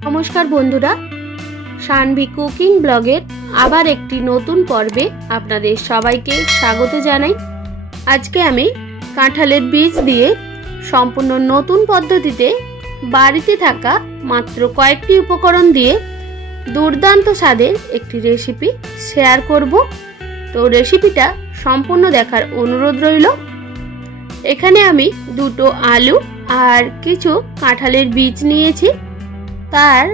नमस्कार बंधुरा शानवी कुकिंग ब्लगेर आबार एकटी नतून पर्वे आपनादेर सबाइके स्वागत जानाई। आजके आमी काँठालेर बीज दिए सम्पूर्ण नतून पद्धतिते बाड़ीते थाका मात्र कयेकटी उपकरण दिए दुर्दान्त स्वादेर एकटी रेसिपि शेयर करब। तो रेसिपिटा सम्पूर्ण देखार अनुरोध रइल। एखाने आमी दुटो आलू और किछु काँठालेर बीज नियेछि। तार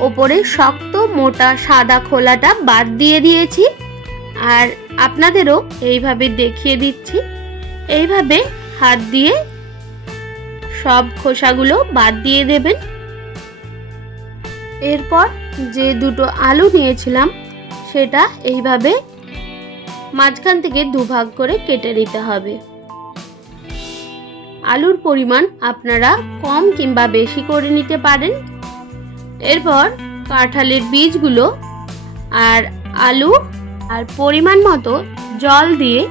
ओपरे शक्त मोटा सादा खोलाटा बाद दिए दिएछि और आपनादेरो एइभाবে देखिए दिচ্ছি। एइभाবে हाथ दिए सब खोसागुलो बाद दिए देবেন। एरपर जे दुटो आलू निয়েছিলাম সেটা এইভাবে মাঝখান থেকে দুভাগ করে কেটে নিতে হবে। आलूर परिमाण আপনারা কম কিংবা বেশি করে নিতে পারেন। एरपर काँठालेर बीजगुलो और आलू और परिमाण मतो जल दिए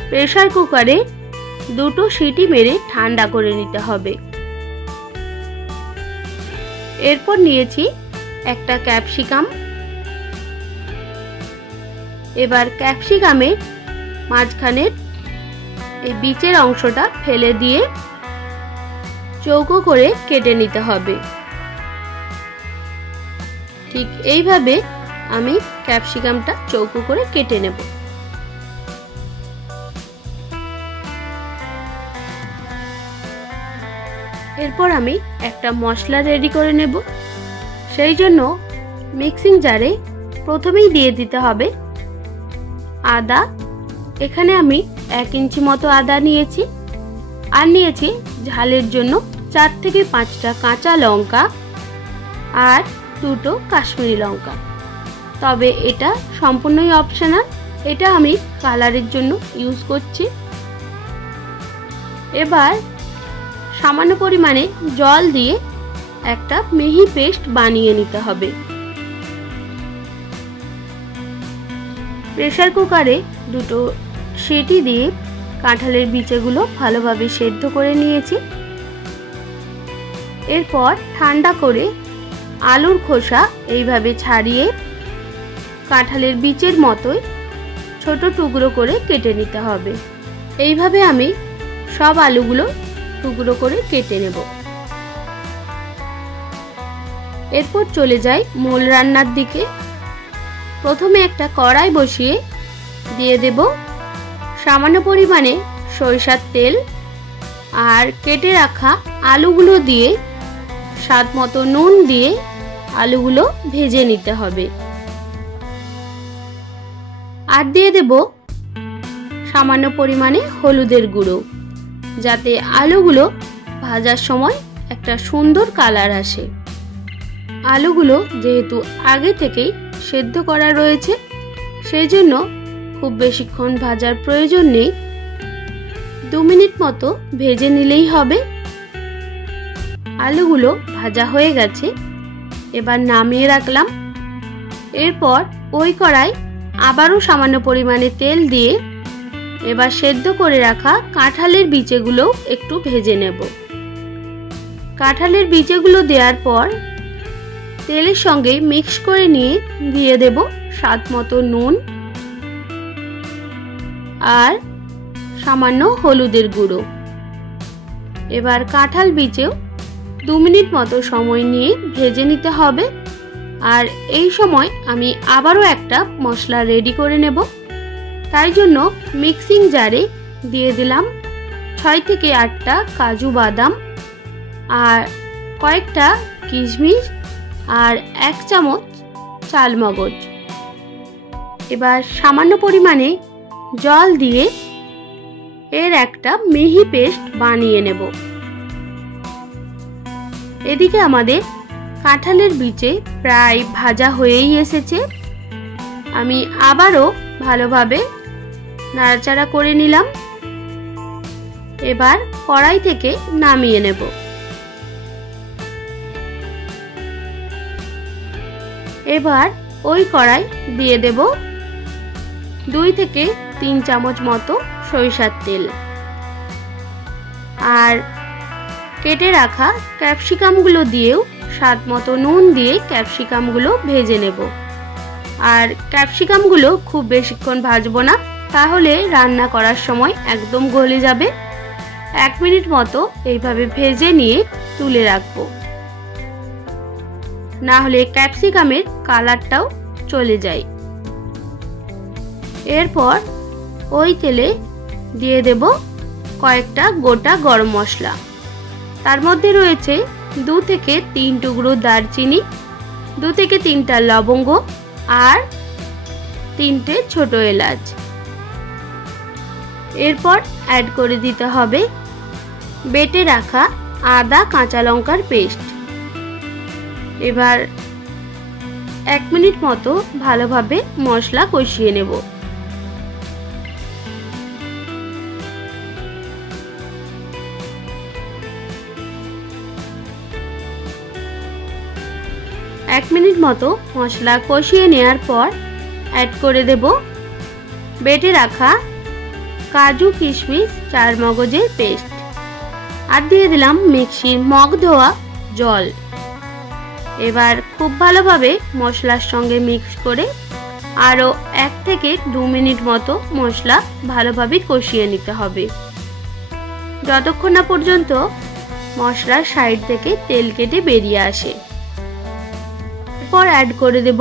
प्रेसार कुकारे दुटो सीटी मेरे ठंडा करे निते हबे। एरपर नियेछि एकटा कैप्सिकाम। एबार कैप्सिकामेर माझखानेर এই बीचेर अंशटा फेले दिए चौको करे केटे निते हबे। ठीक এইভাবে আমি ক্যাপসিকামটা চৌকো করে কেটে নেব। এরপর আমি একটা মশলা রেডি করে নেব। সেই জন্য মিক্সিং জারে প্রথমেই দিয়ে দিতে হবে আদা। এখানে আমি 1 ইঞ্চি মতো আদা নিয়েছি আর নিয়েছি ঝালের জন্য 4 থেকে 5টা কাঁচা লঙ্কা আর দুটো কাশ্মীরি লঙ্কা। তবে এটা সম্পূর্ণই অপশনাল, এটা আমি কালারের জন্য ইউজ করছি। এবার সামান্য পরিমাণে জল দিয়ে একটা মিহি পেস্ট বানিয়ে নিতে হবে। প্রেসার কুকারে দুটো সিটি দিয়ে কাঁঠালের বীজগুলো ভালোভাবে সেদ্ধ করে নিয়েছি। এরপর ঠান্ডা করে आलूर खोसा এইভাবে ছাড়িয়ে কাঁঠালের বীজের মতোই ছোট টুকরো করে কেটে নিতে হবে। এইভাবে আমি সব আলুগুলো টুকরো করে কেটে নেব। এরপর চলে যাই মূল রান্নার দিকে। প্রথমে একটা কড়াই বসিয়ে দিয়ে দেব সামান্য পরিমাণে সরিষার তেল আর কেটে রাখা আলুগুলো দিয়ে স্বাদ মতো নুন দিয়ে আলুগুলো ভেজে নিতে হবে। আর দিয়ে দেব সামান্য পরিমাণে হলুদের গুঁড়ো, যাতে আলুগুলো ভাজার সময় একটা সুন্দর কালার আসে। আলুগুলো যেহেতু আগে থেকেই সেদ্ধ করা রয়েছে সেই জন্য খুব বেশিক্ষণ ভাজার প্রয়োজন নেই। 2 মিনিট মতো ভেজে নিলেই হবে। আলুগুলো ভাজা হয়ে গেছে, এবার নামিয়ে রাখলাম। এরপর ওই কড়াই আবারও সামান্য পরিমাণে তেল দিয়ে এবার সেদ্ধ করে রাখা কাঁঠালের বীজগুলো একটু ভেজে নেব। কাঁঠালের বীজগুলো দেওয়ার পর তেলের সঙ্গে মিক্স করে নিয়ে দিয়ে দেব স্বাদ মতো নুন আর সামান্য হলুদের গুঁড়ো। এবার কাঁঠাল বীজেও 2 মিনিট মতো সময় নিয়ে ভেজে নিতে হবে। আর এই সময় আমি আবারও একটা মশলা রেডি করে নেব। তাই জন্য মিক্সিং জারে দিয়ে দিলাম 6 থেকে 8টা কাজু বাদাম আর কয়েকটা কিশমিশ আর 1 চামচ চালমগজ। এবার সামান্য পরিমাণে জল দিয়ে এর একটা মিহি পেস্ট বানিয়ে নেব। এদিকে আমাদের কাঁঠালের বীজে প্রায় ভাজা হয়েই এসেছে। আমি আবারও ভালোভাবে নাড়াচাড়া করে নিলাম। এবার কড়াই থেকে নামিয়ে নেব। এবার ওই কড়াই দিয়ে দেব 2 থেকে 3 চামচ মতো সরিষার তেল আর কেটে রাখা ক্যাপসিকামগুলো দিয়েও স্বাদ মতো নুন দিয়ে ক্যাপসিকামগুলো ভেজে নেব। আর ক্যাপসিকামগুলো খুব বেশিক্ষণ ভাজবো না, তাহলে রান্না করার সময় একদম গলে যাবে। 1 মিনিট মতো এইভাবে ভেজে নিয়ে তুলে রাখবো, না হলে ক্যাপসিকামের কালারটাও চলে যায়। এরপর ওই তেলে দিয়ে দেব কয়েকটা গোটা গরম মশলা। তার মধ্যে রয়েছে 2 থেকে 3 টুকরো দারচিনি, 2 থেকে 3টা লবঙ্গ আর 3টে ছোট এলাচ। এরপর অ্যাড করে দিতে হবে বেটে রাখা আদা কাঁচা লঙ্কার পেস্ট। এবার 1 মিনিট মতো ভালোভাবে মশলা কষিয়ে নেব। এক মিনিট মতো মশলা কষিয়ে নেওয়ার পর অ্যাড করে দেব বেটে রাখা কাজু কিশমিশ চার মগজের পেস্ট, আর দিয়ে দিলাম মিক্সির মগ ধোয়া জল। এবার খুব ভালোভাবে মশলার সঙ্গে মিক্স করে আরও 1 থেকে 2 মিনিট মতো মশলা ভালোভাবে কষিয়ে নিতে হবে, যতক্ষণ না পর্যন্ত মশলার সাইড থেকে তেল কেটে বেরিয়ে আসে। এরপর অ্যাড করে দেব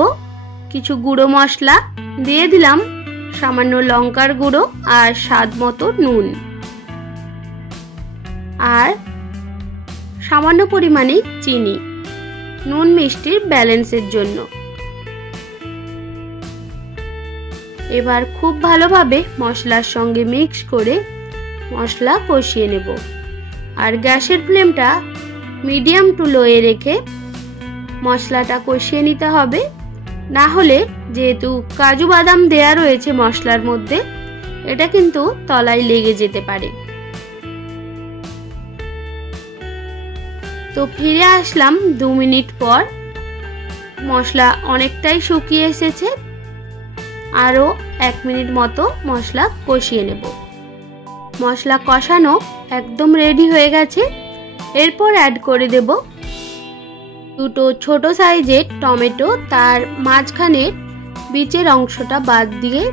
কিছু গুঁড়ো মশলা, দিয়ে দিলাম সামান্য লঙ্কার গুঁড়ো আর স্বাদ মতো নুন, আর সামান্য পরিমাণে চিনি, নুন মিষ্টির ব্যালেন্সের জন্য। এবার খুব ভালোভাবে মশলার সঙ্গে মিক্স করে মশলা কষিয়ে নেব, আর গ্যাসের ফ্লেমটা মিডিয়াম টু লোয়ে রেখে মশলাটা কষিয়ে নিতে হবে, না হলে যেহেতু কাজু বাদাম দেয়া রয়েছে মশলার মধ্যে, এটা কিন্তু তলায় লেগে যেতে পারে। তো ফিরে আসলাম 2 মিনিট পর। মশলা অনেকটাই শুকিয়ে এসেছে, আরও 1 মিনিট মতো মশলা কষিয়ে নেব। মশলা কষানো একদম রেডি হয়ে গেছে। এরপর অ্যাড করে দেব 2টো ছোট সাইজের টমেটো, তার মাঝখানের বীজের অংশটা বাদ দিয়ে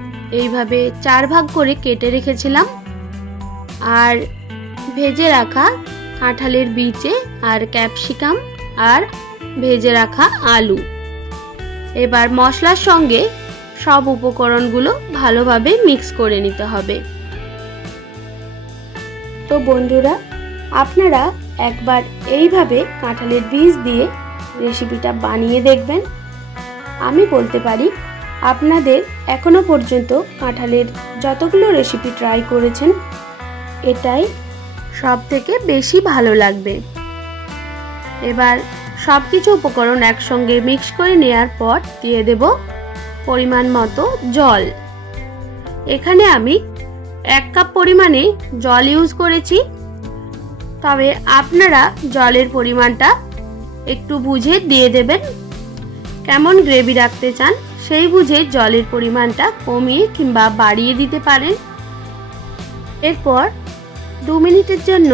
এইভাবে 4 ভাগ করে কেটে রেখেছিলাম, আর ভেজে রাখা কাঁঠালের বীজে আর ক্যাপসিকাম আর ভেজে রাখা আলু। এবার মশলার সঙ্গে সব উপকরণগুলো ভালোভাবে মিক্স করে নিতে হবে। তো বন্ধুরা, আপনারা একবার এইভাবে কাঁঠালের বীজ দিয়ে রেসিপিটা বানিয়ে দেখবেন। আমি বলতে পারি আপনাদের এখনো পর্যন্ত কাঁঠালের যতগুলো রেসিপি ট্রাই করেছেন, এটাই সব থেকে বেশি ভালো লাগবে। এবার সব কিছু উপকরণ একসঙ্গে মিক্স করে নেওয়ার পর দিয়ে দেব পরিমাণ মতো জল। এখানে আমি 1 কাপ পরিমাণে জল ইউজ করেছি, তবে আপনারা জলের পরিমাণটা একটু বুঝে দিয়ে দেবেন। কেমন গ্রেভি রাখতে চান সেই বুঝে জলের পরিমাণটা কমিয়ে কিংবা বাড়িয়ে দিতে পারেন। এরপর 2 মিনিটের জন্য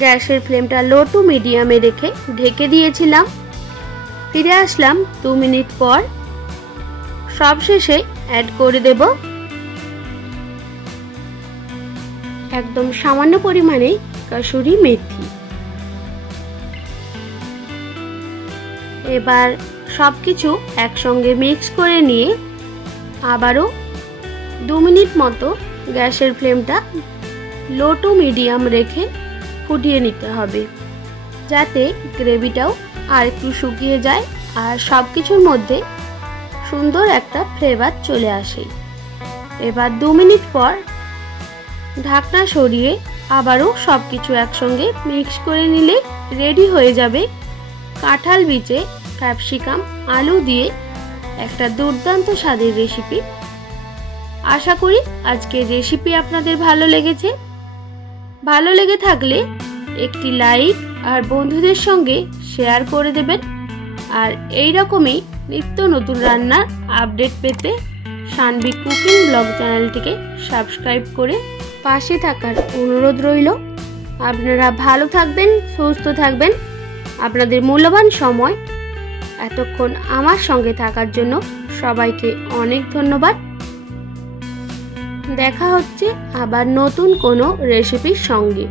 গ্যাসের ফ্লেমটা লো টু মিডিয়ামে রেখে ঢেকে দিয়েছিলাম। ফিরে আসলাম 2 মিনিট পর। সবশেষে অ্যাড করে দেব একদম সামান্য পরিমাণে কসুরি মেথি। এবার সবকিছু একসঙ্গে মিক্স করে নিয়ে আবারও 2 মিনিট মতো গ্যাসের ফ্লেমটা লো টু মিডিয়াম রেখে ফুটিয়ে নিতে হবে, যাতে গ্রেভিটাও আর একটু শুকিয়ে যায় আর সব কিছুর মধ্যে সুন্দর একটা ফ্লেভার চলে আসে। এবার 2 মিনিট পর ঢাকনা সরিয়ে আবারও সব কিছু একসঙ্গে মিক্স করে নিলে রেডি হয়ে যাবে কাঁঠাল বীজে ক্যাপসিকাম আলু দিয়ে একটা দুর্দান্ত স্বাদের রেসিপি। আশা করি আজকের রেসিপি আপনাদের ভালো লেগেছে। ভালো লেগে থাকলে একটি লাইক আর বন্ধুদের সঙ্গে শেয়ার করে দেবেন। আর এই রকমই নিত্য নতুন রান্নার আপডেট পেতে সানভি কুকিং ব্লগ চ্যানেলটিকে সাবস্ক্রাইব করে পাশে থাকার অনুরোধ রইল। আপনারা ভালো থাকবেন, সুস্থ থাকবেন। আপনাদের মূল্যবান সময় এতক্ষণ আমার সঙ্গে থাকার জন্য সবাইকে অনেক ধন্যবাদ। দেখা হচ্ছে আবার নতুন কোনো রেসিপির সঙ্গে।